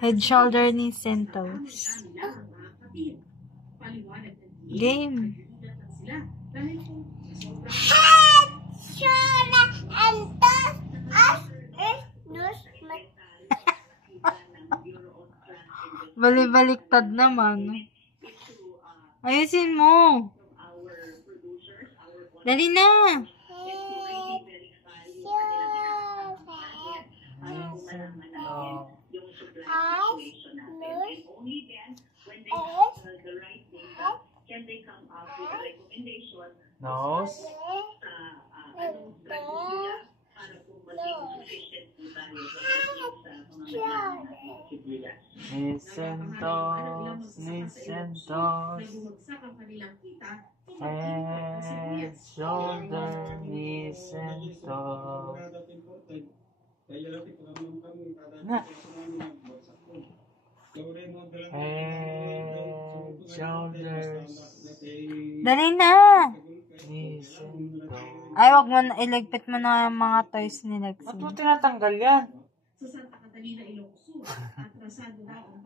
Head, shoulder, knees, and toes. Game. Head, shoulder, and toes. Bali-baliktad naman. Ayusin mo. Dali na. Nose. Knees and toes, knees and toes. Head, shoulder, knees and toes. Na. Head, shoulders, Dali na. knees and toes. Ay, wag mo na. Iligpit mo na yung mga toys ni Lexi. Ba't mo tinatanggal yan? Sa Santa Catalina, Ilocos Sur, atrasado raw ang